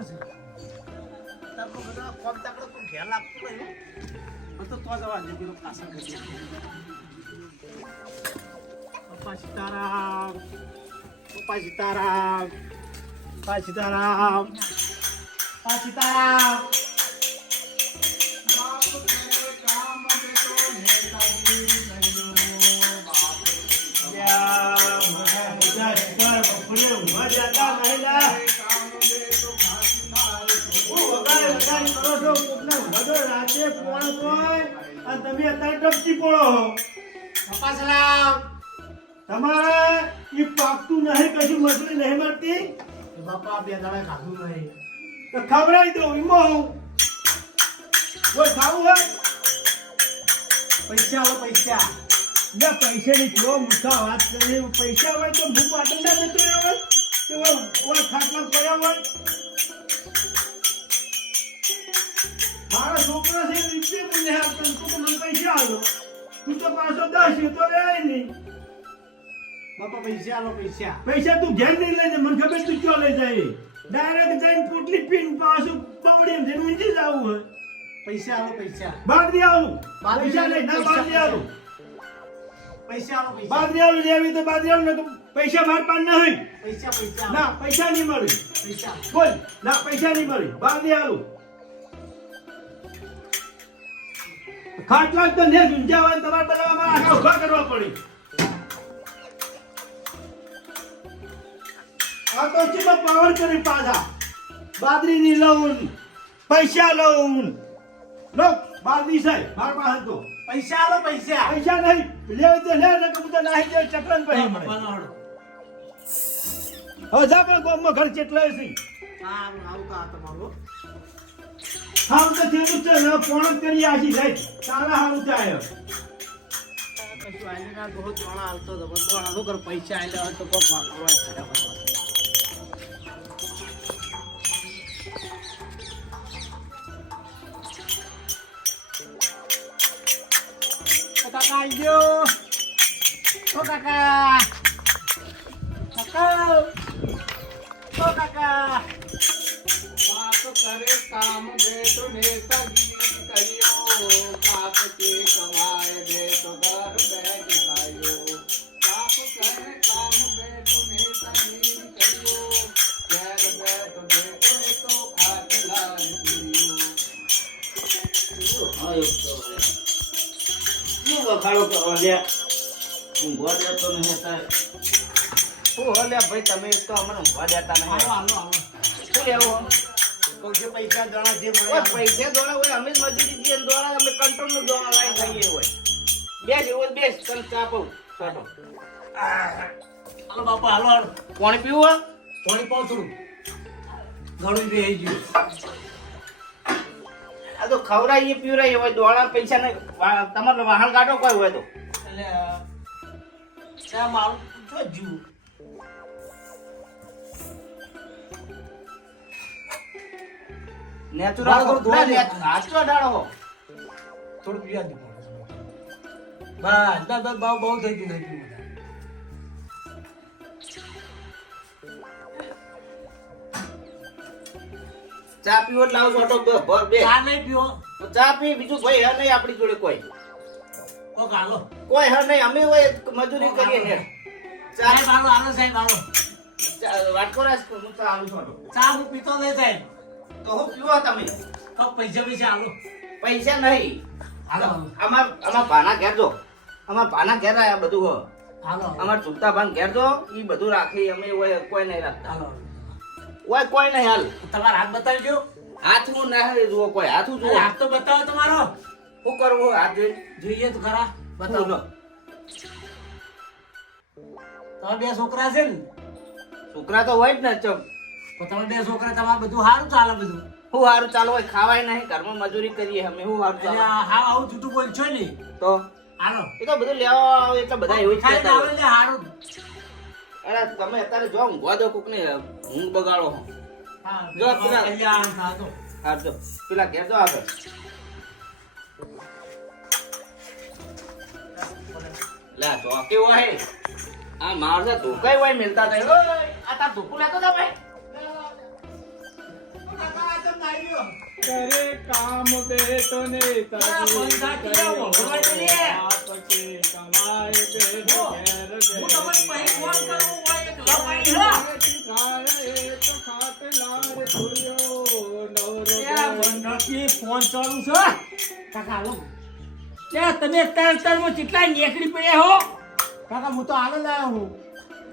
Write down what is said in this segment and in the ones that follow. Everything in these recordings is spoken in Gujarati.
જવાનું છે તારો બધા કોમ તાકડો તું ઘેર લાગતું નહીં તો જવા દે પેલો પાછળ કરી પપ્પા સીતારામ પપ્પા સીતારામ પપ્પા સીતારામ પપ્પા સીતારામ તમે અત્યારે ટપકી પડો પપ્પા સલામ તમારે એ પાકતું નહીં કશું મજૂરી નહીં મળતી બાપા બે દાડા ખાધું નહીં તો ખવડાવી દઉં ઈમો હું કોઈ ખાવું હોય પૈસા આવો પૈસા ના પૈસાની જો મુઠા વાત કરી પૈસા હોય તો ભૂખ પાટણના જતો હોય તો ઓય ખાટલા પડ્યા હોય મારા છોકરા છે રીતે મને આપતા તું મને પૈસા આલો તું તો 510 તો રે નહીં બાપા પૈસા આલો પૈસા પૈસા તું ઘેર નહીં લઈ જા મને ખબર તું ક્યાં લઈ જાય ડાયરેક્ટ જઈને પોટલી પીન પાછું પાવડી જઈને ઊંચી જાવું હોય પૈસા આલો પૈસા બાદરી આવું પૈસા નહીં ના બાદરી આલો પૈસા આલો પૈસા બાદરી આલો લેવી તો બાદરી આલો ને પૈસા માર પાન ન હોય પૈસા પૈસા ના પૈસા નહીં મળે પૈસા બોલ ના પૈસા નહીં મળે બાદરી આલો ખાટલા તો ને ગુંજા હોય તમારે બધા અમારા આખા ઉભા કરવા પડી આ તો ચીમાં પાવર કરી પાછા બાદરી ની લઉં પૈસા લઉં લો બાદરી સાહેબ માર પાસે તો પૈસા આલો પૈસા પૈસા નહીં લે તો લે ને કે તો નાહી જાય ચક્રન પહી મળે હવે જા પણ ગોમમાં ઘર ચેટલાય છે હા આવું તો આ તમારું હાલ તો થયું છે ને પોણ કરી આશી જાય તારા હારું થાય કશું આઈને ના બહુ દોણા આવતો તો બધો આનો કર પૈસા આલ્યા તો કોક વાપરવા ફટાફટ કાકા આયો ઓ કાકા કાકા ઓ કાકા बाप करे काम दे तो नेतागिरी करियो बाप के कमाए दे तो घर बैठ खाइयो बाप करे काम दे तो नेतागिरी करियो घर बैठ देखो तो खाटला पीरियो આયો તો શું વખાડો કરો લે ઊંઘવા દેતો નહીં તાર હું હલે ભાઈ તમે તો અમને ઊંઘવા દેતા નહીં હાલો હાલો હાલો શું લેવું કહું છું પૈસા દોણા જે મળે ઓય પૈસા દોડા હોય અમે જ મજૂરી જે દોડા અમે કંટ્રોલ નો દોડા લાઈ થઈએ હોય બે જેવો બેસ તને ચા પાઉં છોટો હાલો બાપા હાલો હાલો પાણી પીવું પાણી પાઉં થોડું ઘણું બી આવી ગયું આ તો ખવરાઈએ પીવરાઈએ હોય દોડા પૈસા ને તમારે વાહન કાઢો કોઈ હોય તો એટલે ચા મારું જો જીવ નેચરલ હાચો ડાળો થોડું પીવા દે બસ બસ બહુ બહુ થઈ ગયું નહીં પીવું ચા પીવો એટલે લાવ છોટો ભર બે ચા નહીં પીવો ચા પી બીજું ભાઈ હે નહીં આપણી જોડે કોઈ કોક હાલો કોઈ હે નહીં અમે હોય મજૂરી કરીએ ને ચા સાહેબ હાલો હાલો સાહેબ હાલો વાટકો રાસ હું ચા આવું છોટો ચા હું પીતો નહીં સાહેબ તો હું પીવો તમે કપ પૈસા પૈસા હાલો પૈસા નહીં હાલો અમાર ભાના ઘેર જો અમાર ભાના ઘેર આ બધું હો હાલો અમાર ચૂકતા ભાન ઘેર જો ઈ બધું રાખી અમે હોય કોઈ નહીં રાખતા હાલો હોય કોઈ નહીં હાલ તમારો હાથ બતાવજો હાથનું ના જુઓ કોઈ હાથું જુઓ હાથ તો બતાવો તમારો શું કરવું હાથ જોઈ જોઈએ તો ખરા બતાવો બતાવો તમે બે છોકરા છે ને છોકરા તો હોય જ ને ચમ તો તમે બે છોકરા તમારે બધું સારું ચાલે બધું હું સારું ચાલો હોય ખાવાય નહીં ઘરમાં મજૂરી કરીએ અમે હું સારું એટલે ચાલો હા આવું જૂઠું બોલશો ને તો હાલો એ તો બધું લેવા આવે એટલે બધા એવું જ ખાઈને કહેતા આવે હોય. એટલે સારું અરે તમે અત્યારે જો ઊંઘવા દો કોક ને ઊંઘ બગાડો હો. હા જો પેલા- કલ્યાણ થાતો હા જો પેલા ઘેર જો આગળ લા તો કેવું હે આ મારસે ધોકાઈ હોય મિલતા નહીં ઓય આ તાર ધોકું લેતો જા ભાઈ કરે કામ બેટો નેતા આ બંધા કેવો ભગવાન લે બાપ કે કમાય બેટો ઘેર હું તમને પછી ફોન બેઠો કરું હોય એક લવાઈ હા ફોન ચાલુ છે કાકા હાલો ત્યાં તમે તરતરમાં કેટલા નેકડી પડ્યા હો કાકા હું તો હાલ લાવ્યો હું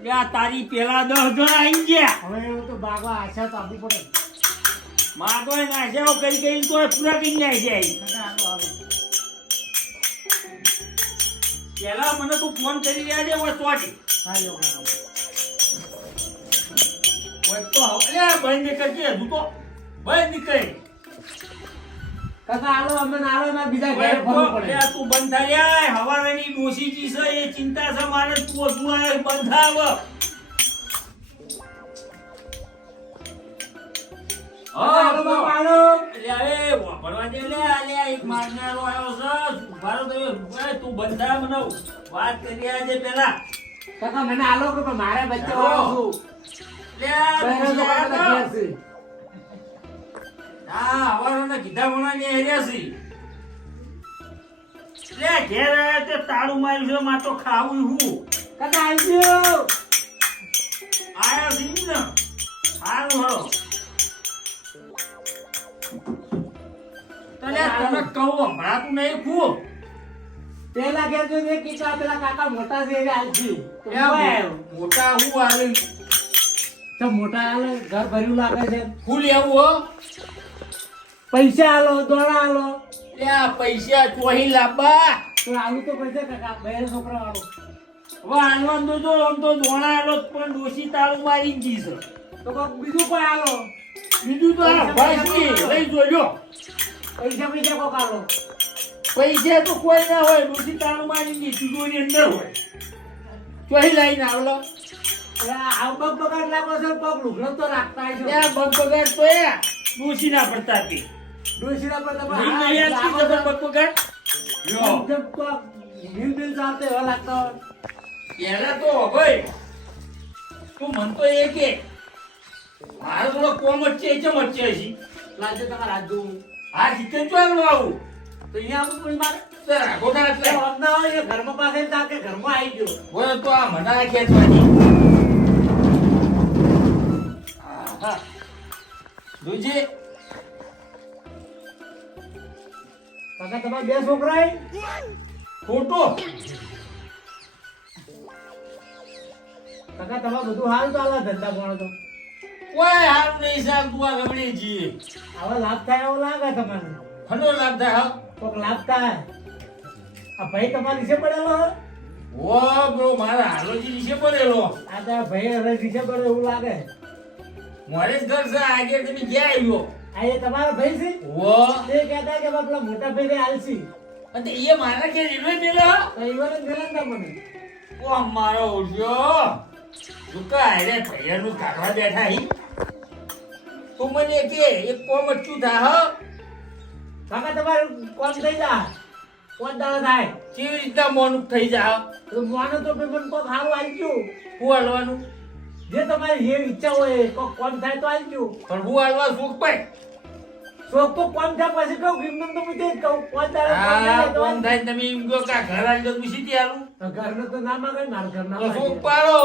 ત્યાં તારી પેલા 10 જણા આવી ગયા હવે એવું તો બાગવા આશા તો આપવી પડે માગો નાશ્યાઓ કરી કરીને તો પૂરા કરી નાખી જાય કાકા હાલો પેલા મને તું ફોન કરી રહ્યા છે ઓય ચોટી હાલો કાકા ઓય તો હવે બંધ નીકળજે હજુ તો બંધ નીકળ કાકા હાલો અમે નારો ના બીજા ઓય ઘેર ફરવું તો પડે લે તું બંધ થાય હવારની ડોસી જી છે એ ચિંતા છે મારે તું તું આ બંધ થાવ હાલો બાપા હાલો અરે એ વાપરવા દે લે આલે એક મારનારો આવ્યો છે મારો તો ઓય તું બંધા મને વાત કરી આજે પેલા કાકા મને હાલો કે મારે બચ્ચો વાળો છું લે બહેરો તો કાકા ઘેર છે હા હવારોના કીધા વણાની હેર્યા છે લે ઘેર આયા તે તાળું માર્યું છે માં તો ખાવું હું કાકા આવજો આયા છે ને હારું હળો તને તને કહું હમણાં નહીં ખુબ પેલા ઘેર જો મેં કીધા પેલા કાકા મોટા છે એ આલજી તો હું આવ્યો. મોટા હું આવે તો મોટા આલે ઘર ભર્યું લાગે છે ફૂલ એવું હો પૈસા આલો દોડા આલો લે આ પૈસા ચોહી લાબા તો આલુ તો પૈસા કાકા બહેર છોકરા વાળો હવે આનવાન તો જો આમ તો દોણાયેલો જ પણ ડોશી તાળું મારી ગઈ છે તો કોક બીજું કોઈ આલો બીજું તો આ ભાઈ લઈ જોજો પૈસા પૈસા કોક આલો પૈસા તો કોઈ ના હોય ડોશી તાળું મારી ગઈ તિજોરી અંદર હોય ચોહી લઈને આવલો આ બગ બગાડ લાગો છે કોક લુગડો તો રાખતા હશો ત્યાં બગબગાટ તો એ ડોશી ના પડતા હતી ડોશીના પર તમે નહીં નહીં આ કી ખબર બગબગાટ જો જબ તો બિલ ચાલતે એવા લાગતા હોય. પહેલા તો ભાઈ તું મન તો એ કે મારો થોડો કોમ વચ્ચે છે વચ્ચે છે લાગે તમારે હાથ જોવું આ ચિકન ચોરનો આવું તો અહીંયા આવું કોઈ મારે તારા ગોઠા એટલે અમના હોય એ ઘરમાં પાસે તા કે ઘરમાં આવી ગયો બોલ તો આ મના ખેંચવાની હા દુજી કાકા તમારા બે છોકરા હે? ખોટો કાકા તમારે બધું હાલ તો આલા ધંધા ગણો તો કોઈ હારું નહીં સાહેબ તું આ રમણીજી આવા લાભ થાય એવો લાગે તમને ખનો લાભ થાય હા કોક લાભ થાય આ ભાઈ તમારા નીચે પડેલો હે? ઓ બ્રો મારા હાલોજી નીચે પડેલો આ તો આ ભાઈ હવે નીચે પડે એવું લાગે મોરે જ ઘર છે આગળ તમે ક્યાં આવ્યો આ એ તમારા ભાઈ છે ઓ તે કહેતા કે બાપલા મોટા ભાઈ ને આલસી અને એ મારા કે રીલો મેલો તો ઈવન જ ગેલા મને ઓ મારો ઓળ્યો દુકા અરે ભૈયાનું કાઢવા બેઠા હી તું મને કે એક કોમ અટક્યું થા હ કાકા તમારું કોમ થઈ જા કોણ દાડા થાય કેવી રીતના મોનું થઈ જા તો માનો તો ભાઈ મને કોક સારું આવી ગયું હું હાલવાનું જે તમારી જે ઈચ્છા હોય કોક કોમ થાય તો આવી ગયું પણ હું હાલવા સુખ પાય શોખ તો કોમ થાય પછી કહું ગિરનાર તો પૂછે જ કહું કોણ દાડા કોમ આ થાય તો કોમ થાય તમે એમ કહો કે આ ઘર આવી તો સીધી હાલું ઘરનું તો ના માગે મારું ઘર ના તો સુખ માગે પાડો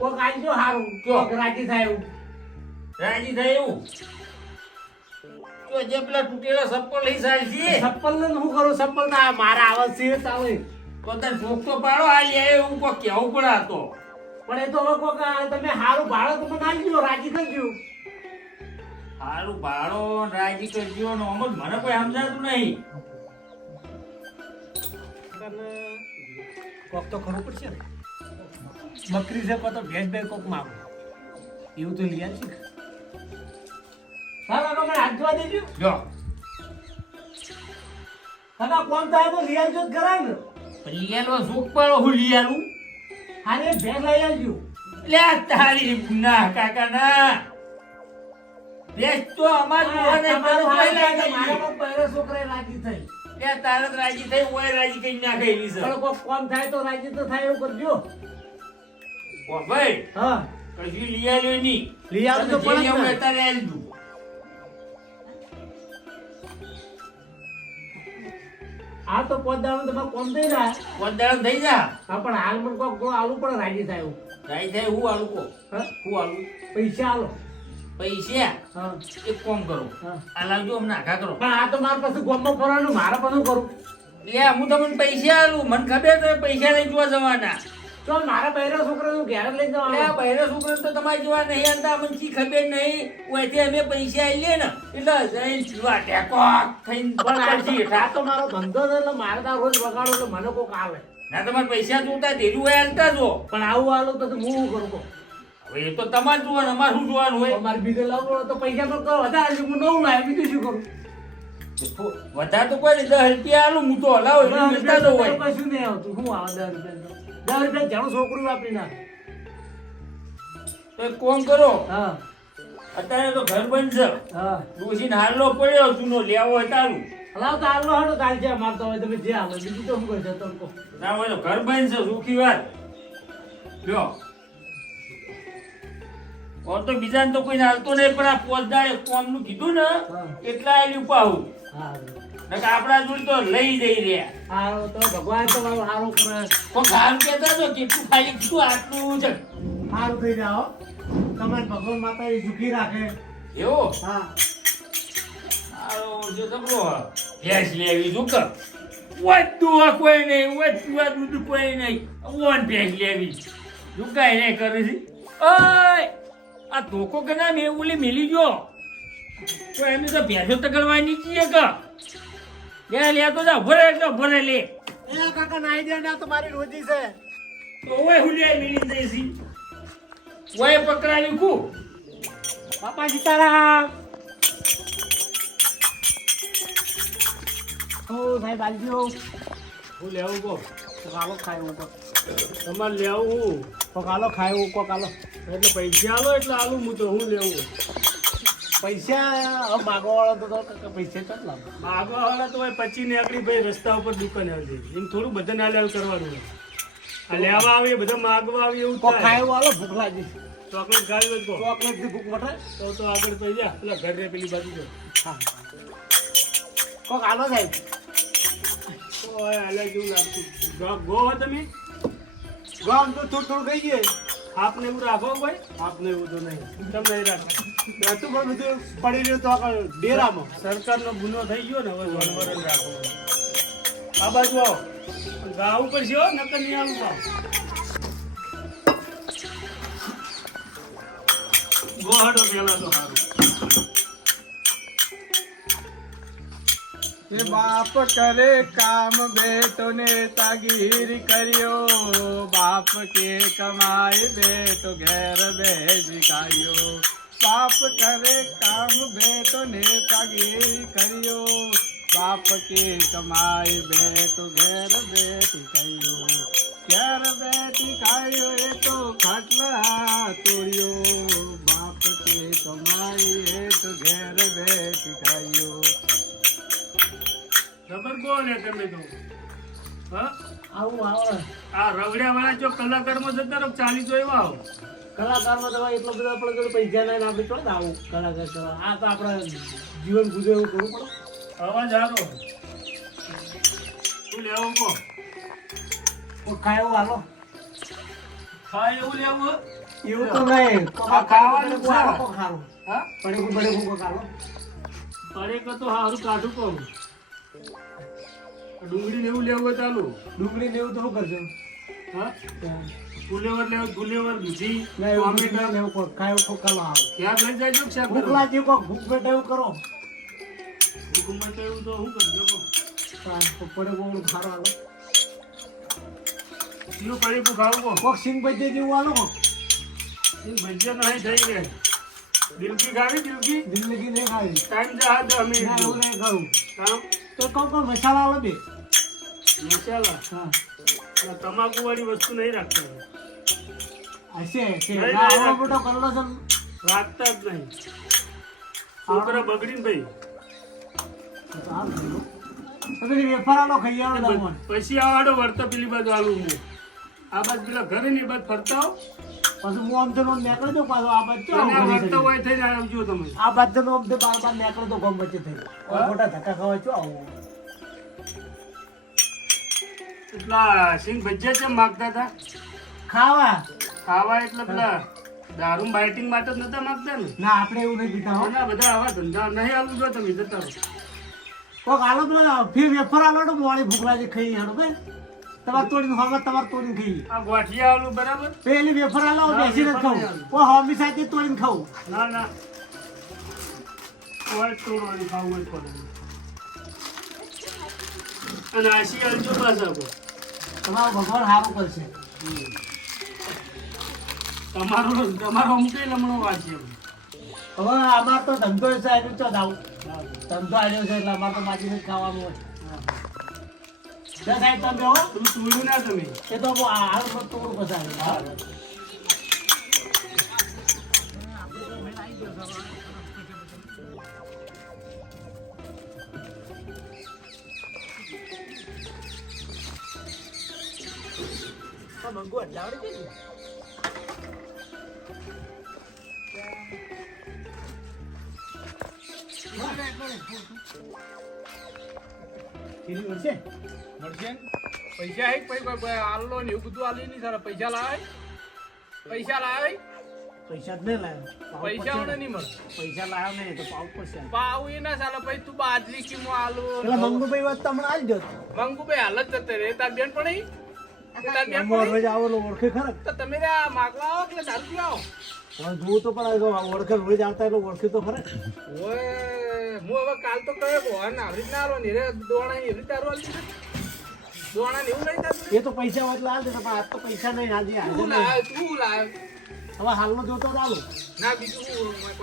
કોક આવી ગયો સારું કયો? કોક રાજી થાય એવું રાજી થાય એવું તો જે પેલા તૂટેલા સપ્પલ લઈ જાય છે સપ્પલ ને હું કરું સપ્પલ ના મારા આવાજ છે ચાલે તો તને સુખ તો પાડો હાલી એવું કોઈ કેવું પડે આ તો પણ એ તો હવે કોક તમે સારું ભાડો તો મને આવી ગયો રાજી થઈ ગયું હારું ભાડો રાજી કરજો ને અમર મને કોઈ સમજાતું નહીં કોક તો ખરું પડશે ને બકરી છે કોક તો ભેંસ બે કોક માગો એવું તો લઈ આવશે હા કાકા મને હાથ ધોવા દેજો જો કાકા કોમ થાય તો લઈ આવજો જ ખરા ને લીયાલો સુખ પાડો હું લીયાલું હા ને ભેંસ લઈ આવજો લે તારી ના કાકા ના બેસ તો અમાર મોહને તમારું પેલું હાલ પહેલા થાય તો ગઈ. મારા પણ પહેલો છોકરાએ રાજી થઈ લે તારત રાજી થઈ ઓય રાજી કઈ ના ગઈ છે પણ કોક કોમ થાય તો રાજી તો થાય એવું કરજો ઓ ભાઈ હા કશું લીયાલ્યો નહીં લઈ આવજો તો તને જે પડે જ લેવું ને. હોય તારે આલી દઉં. આ તો પોદાનું તમારે કોમ થઈ જાય. પોદાડો થઈ જા હા પણ હાલ મને કોક ગોળ આલુ પણ રાજી થાય એવું. રાઈ થાય હું આલું કો હા? હું આલું પૈસા આલો. પૈસા હા એક કામ કરો હા. આ લાવજો અમને આઘા કરો પણ આ તો મારા પાસે ગોમમાં ફરવાનું મારે પાછું કરું. લે હું તમને પૈસા આલું મને ખબર તો પૈસા લઈ જોવા જવાના તો મારા બહેરા છોકરા ઘેર લઈ લે જવાનું. બહેરો છોકરો તો તમારી જેવા નહીં આલતા મને શી ખબર નહીં ઓયથી અમે પૈસા આલીએ ને એટલે જઈને પીવા ટેકો થઈને પણ પછી આ તો મારો ધંધો છે એટલે મારે તો રોજ વગાડો એટલે મને કોક આવે. ના તમારે પૈસા જોતા ધીરું હોય આલતા જો પણ આવું આલું તો હું શું કરું કહો? હવે એ તો તમારે જોવાનું અમારે શું જોવાનું હોય મારે બીજે લાવવું હોય તો પૈસા તો કહો વધારે છે, હું નવું લાવ્યો બીજું શું કરું? વધારે તો કોઈ નહીં 10 રૂપિયા આલું હું તો હલાવો એટલે મિલતા તો હોય કશું નહીં આવતું. શું આવે 10 રૂપિયા? 10 રૂપિયા જાણું છોકરું વાપરી નાખે. તો એક કામ કરો હા અત્યારે તો ઘર બનશે હા ડોસીને હાલો પડ્યો જૂનો લેવો હોય તારું હલાવ તો હાલો હાલો કાલ છે મારતો હોય તમે જે હાલો બીજું તો શું કરશો તમે કહો? ના હોય તો ઘર બનશે સુખી વાત લ્યો ઓર તો બીજાને તો કોઈને હાલતો નહીં પણ આ પોદાડે કોમનું કીધું ને હા. એટલા આલ્યું પાહું હા નકર આપણા જોડે તો લઈ જઈ રહ્યા હારો તો ભગવાન તો મારું હારું કરે. કોઈ ગામ કહેતા તો કેટલું ખાલી કીધું આટલું છે હારું થઈ જાઓ. તમારે ભગવાન માતા એ સુખી રાખે. એવો હા આરો જો તબરો ભેંસ લેવી શું કર વધુ કોઈ નહીં વધુ દૂધ કોઈ નહીં ઓન ભેંસ લેવી દુકાઈ નહીં કરે છે ઓય આ ધોકો કે ના મેં ઓલી મિલી ગયો તો એમને તો ભેંસો તકડવાની છીએ કે લે તો જા ભરે એટલે ભરે લે એ કાકા નાઈ દે ને તમારી રોજી છે. તો ઓય હુલિયા મિલી દેસી ઓય પકડાવી કુ બાપા સીતારામ. ઓ સાહેબ આવજો. હું લેવું કહો કોકાલો ખાય હું તો. તમારે લેવું કોકાલો ખાય હું કોકાલો. એટલે પૈસા આલો એટલે આલું હું તો હું લેવું પૈસા હવે માગવા વાળો તો પૈસા ચટ લાવ. માગવા વાળા તો હોય પછી નીકળી ભાઈ રસ્તા ઉપર દુકાને આવજે એમ થોડું બધાને હાલ કરવાનું હોય આ લેવા આવે બધા માગવા આવે એવું કોક ખાય થાય એવું હાલો ભૂખ લાગી. ચોકલેટ ખાવી હોય તો ચોકલેટ થી ભૂખ મટે. તો આગળ પડી જા પેલા ઘર રે પેલી બાજુ જો હા કોક આલો સાહેબ. ઓય આલે જેવું લાગતું ગો હો તમે ગામ તો થોડું થોડું ગઈ ગયે. આપને એવું રાખો ભાઈ આપને એવું તો નહીં. તમે નહીં રાખો બેઠું પણ બધું પડી રહ્યું તો આગળ ડેરામાં. સરકારનો ગુનો થઈ ગયો ને હવે વણવર જ રાખો આ બાજુ આવો ગાવું પડશે હો નકર નહીં આવું ગાવ ગોહડો પેલા તો સારું એ બાપ કરે કામ બેટો ને તાગીર કર્યો બાપ કે કમાય બેટો ઘેર બેસી ખાયો બાપ કરે કામ બેટો ને તાગીર કર્યો બાપ કે કમાય બેટો ઘેર બેઠી ખાયો ઘેર બેઠી ખાયો એ તો ખાટલા તોડ્યો બાપ કે કમાય એ તો ઘેર બેઠી ખાયો ખબર કોણ હે તમે તો હા આવું આવે. આ રગડ્યા વાળા જો કલાકારમાં જતા રહો ચાલી જો એવા આવો કલાકારમાં તો એટલો બધો આપણે જોડે પૈસા નહીં ને આપણે ચોદ આવું કલાકાર કરવા. આ તો આપણે જીવન ગુજરે એવું કરવું પડે. અવાજ આવો શું લેવું કહો કોક ખાય એવું હાલો. ખાય એવું લેવું હે? એવું તો નહીં. આ ખાવાનું કોક હાલો, છે. કોક હાલો. હા પડેકું કોક હાલો. અરે કે તો સારું કાઢું કહું ડુંગળી ને એવું લેવું હોય ચાલુ ડુંગળી ને એવું તો શું કરશો? હા ફુલેવર લેવું ફુલેવર બીજી ના એવું ટોમેટો ડુંગળી ને એવું કોક ખાય એવું કોક હાલો હાલો. ક્યાં લઈ જાય શાક ભૂખ લાગી કોક ભૂખ પેટ એવું કરો. હુકુમત એવું તો શું કરજો કહો હા, કોક પડેકું ખારો હાલો. જીવ પડી તું ખાવું કહો કોક સિંગ ભજીયા જેવું હાલો કોક. એ ભજીયા નહીં થઈ ગયા દિલકી ખાવી દિલકી જિંદગી નહીં ખાવી. ટાઈમ જા હા 10 ના એવું મિનિટ નહીં ખાવું. કામ તો કોક મસાલા હાલો બે. મસાલા હા તમાકુ વાળી વસ્તુ નહીં રાખતા હશે છે. નહીં, ના, નહીં, આવડો મોટો કલ્લો છે. રાખતા જ નહીં છોકરા બગડીને ભાઈ તો હાલ થયું. તો પેલી વેફર હાલો ખાઈ આવો તમને. પછી આવાડો વર્તા પેલી બાજુ આલું હું આ બાજુ પેલા ઘરે ની બાજુ ફરતા હો પછી હું આમ તો આમ નીકળી જાઉં પાછો આ બાજુ અને આ આવું વર્તા ઘરે હોય થઈને આવજો તમે આ બાજુ નો આમ તો બાર બાર નીકળો તો ગમ વચ્ચે થઈ. હા? મોટા ધક્કા ખાવા છો આવું. એટલા સિંગ ભજીયા કેમ માગતા હતા? ખાવા ખાવા એટલે પેલા દારૂ બાઇટિંગ માટે જ નતા માગતા ને? ના આપણે એવું નહીં પીતા હો. ના બધા આવા ધંધા નહીં આવું જો તમે જતા રહો. કોક આલો પેલા ફી વેફર આલો તો મોળી ભૂખ લાગે ખાઈ હેડો બે તમારે તોડીને ખાવા તમારે તોડીને ખાઈ આ ગોઠિયા આલુ બરાબર? પેલી વેફર આલો હા, બેસીને જ વેફર ખાવું આલો. ઓ હોમી સાથે તોડીને ખાવું ના ના કોઈ તોડવાનું ખાવું જ પડે. અને આશી આલજો પાછા કો. તમારો ભગવાન સારું કરશે તમારો મૂકે લમણો વાંચી હવે અમાર તો ધંધો છે આવ્યો ચો દાવ ધંધો આવ્યો છે એટલે અમારે તો માજીને જ ખાવાનું હોય જા સાહેબ તમે હો તું તોડ્યું ના તમે. એ તો હાલ થોડું પસાર હા મંગુ અડાવડે છે મળશે ને? પૈસા હે પછી આલો ને એવું બધું આલી નહીં સારા પૈસા લાવે પૈસા જ નહીં લાવ્યો પૈસા વડે નહીં મળે પૈસા લાવ્યો નહીં તો પાવ પડશે પાવ એ ના ચાલે પછી તું બાજરી કીમો આલો પેલા મંગુભાઈ વાત તમને આજ જો મંગુભાઈ હાલત જતે રે તાર બેન પણ રોજ આવો ઓળખે ખરા તો તમે આ માગવા આવો કે દારૂ પીવા આવો હવે જોવું તો પણ ઓળખે રોજ આવતા એટલે ઓળખે તો ખરા ઓય હું હવે કાલ તો કયો ભગવાન આવી ના આલો ને રે દોણા એવી તારું આલી દોણા ને એવું લઈ તા એ તો પૈસા હોય એટલે હાલ દે પણ આજ તો પૈસા નહીં આજે હાજર તું નહીં. લાવ હવે હાલનો જોતો ચાલો ના બીજું એ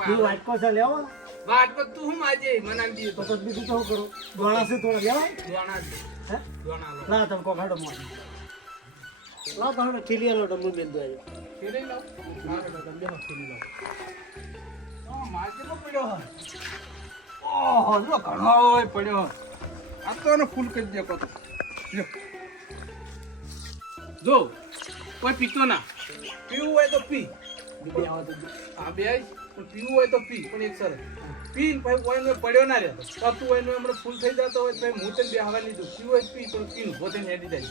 હું વાટકો છે લેવો વાત પર તું હું માજે મને આમ દીધો તો બીજું તો શું કરું દોણા છે થોડા લેવાય દોણા હે દોણા લો ના તમે કોખાડો મોં લાવ પણ ખીલી આલો ડમુ બેન દો ફેરી લાવ હા બેટા તમે બેહો ફેરી લાવ ઓ માજે કો પડ્યો હ ઓહો જો ઘણો હોય પડ્યો આ તો ને ફૂલ કરી દે કોતો જો કોઈ પીતો ના પીવું હોય તો પી બીબી આવો તો આ બે પણ પીવું હોય તો પી પણ એક સરસ પી ને ભાઈ કોઈ પડ્યો ના રહેતો તો તું હોય હમણાં ફૂલ થઈ જતો હોય તો ભાઈ હું તને બે હવા લીધું પીવું હોય તો પી પણ પીનું પોતે હેડી જાય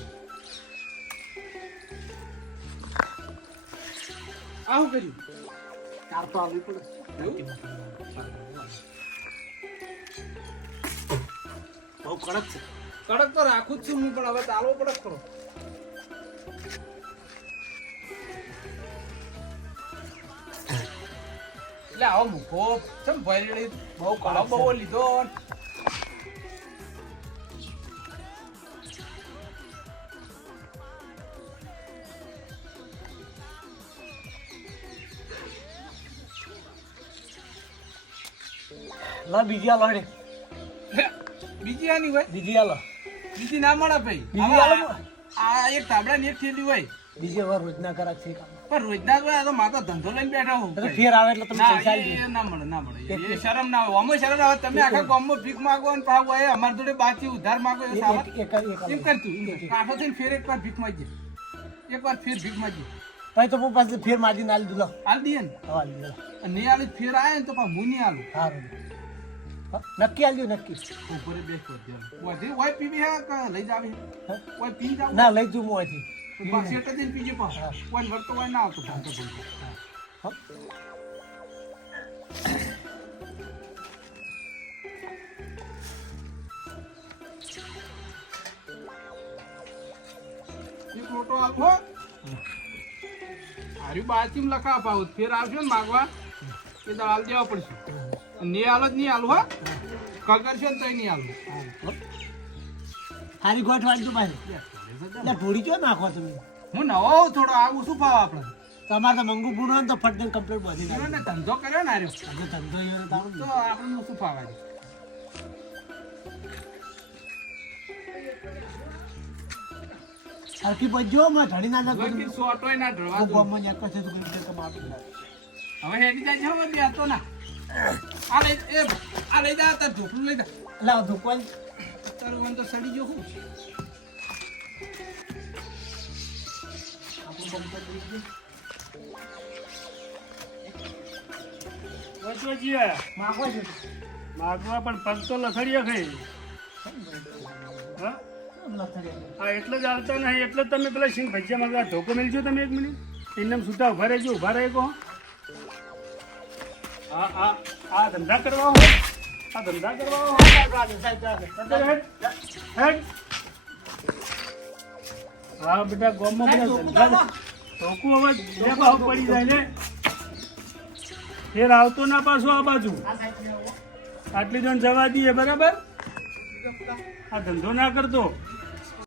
આવું કર્યું ચાર તો આવવી પડે એવું બહુ કડક છે કડક તો રાખું જ છું હું પણ હવે ચાલવો પડે ખરો એટલે આવો મૂકો ચમ ભરી બહુ કડક બહુ લીધો લા બીજી આલો હેડે લે, બીજી આની હોય બીજી આલો બીજી ના મળે ભાઈ બીજી આલો આ એક તાબડા ની એક થેલી હોય બીજી વાર રોજના કરાક છે કામ પણ રોજના તો આ તો માતા ધંધો લઈને બેઠા હું એટલે ફેર આવે એટલે તમે ના, પૈસા એ આપી ના મળે ના મળે એ શરમ ના હોય આમાં શરમ આવે તમે આખા ગામમાં ભીખ માંગો ને પાવ હોય અમાર જોડે બાકી ઉધાર માંગો એ સાવત એક એમ કરતું કાઠો થઈને ફેર એક વાર ભીખ માંગજે એક વાર ફેર ભીખ માંગજે ભાઈ તો હું પાછું ફેર માજી નાલ દુલો હાલ દઈએ ને હા લીધો અને નહીં આલી ફેર આવે ને તો પાછું હું નહીં આલું સારું નક્કી આલજો નક્કી ઉપર બેસ કર દે ઓય ઓય પીવી હે કે લઈ જાવી હા? ઓય પી જાવ ના લઈ જઉં હું અહીંથી પાછે એક દિન પીજે પાછ ઓય વર્તો ઓય ના આવતો ભણતો ભણતો હા? એક લોટો આલો હારી બાચીમ લખા પાઉ ફેર આવજો ને માગવા એ તો હાલ દેવા પડશે ને હાલ જ નહીં હાલું હા કગર છે ને તોય નહીં હાલું હારી ગોઠ વાંચજો પાછી એટલે ઢોળી ચો નાખો તમે હું નવો હોઉં થોડો આવું શું ભાવ આપણે તમારે તો મંગુ પૂરો ને તો ફટદન કમ્પ્લીટ બધી ઈવન નાખી ને ધંધો કર્યો ને આર્યો આપણે ધંધો ઈવન તારું તો આપણને શું ફાવે છે હરકી પજ્જો માં ધણી ના કોઈ નાખો કે સોટોય ના ઢળવા દો ગામમાં નેક છે તો કોઈ કમ આપી દે હવે હેડી જાય છે હવે બે હતો ના આ લઈ જા તાર ઢોકળું લઈ જા લાવ દુકાન તારું વન તો સડી ગયો હું આપણું કમ્પ્લીટ થઈ ગયું વચવચિયા માગવા છે માગવા પણ પગ તો લથડીએ ખાઈ હા હા એટલે જ આવતા નહીં એટલે જ તમે પેલા સિંહ ભજીયા માંગવા ધોકો મેળજો તમે 1 મિનિટ એમને છૂટા ઉભા રહેજો ઉભા રહે કહો આ ધંધા કરવા હોય આ ધંધા કરવા હોય હેડ હા બેટા ગોમમાં બધા ધંધા ધોકું હવે બીજા ભાવ પડી જાય ને ફેર આવતો ના પાછો આ બાજુ આટલી જણ જવા દઈએ બરાબર આ ધંધો ના કરતો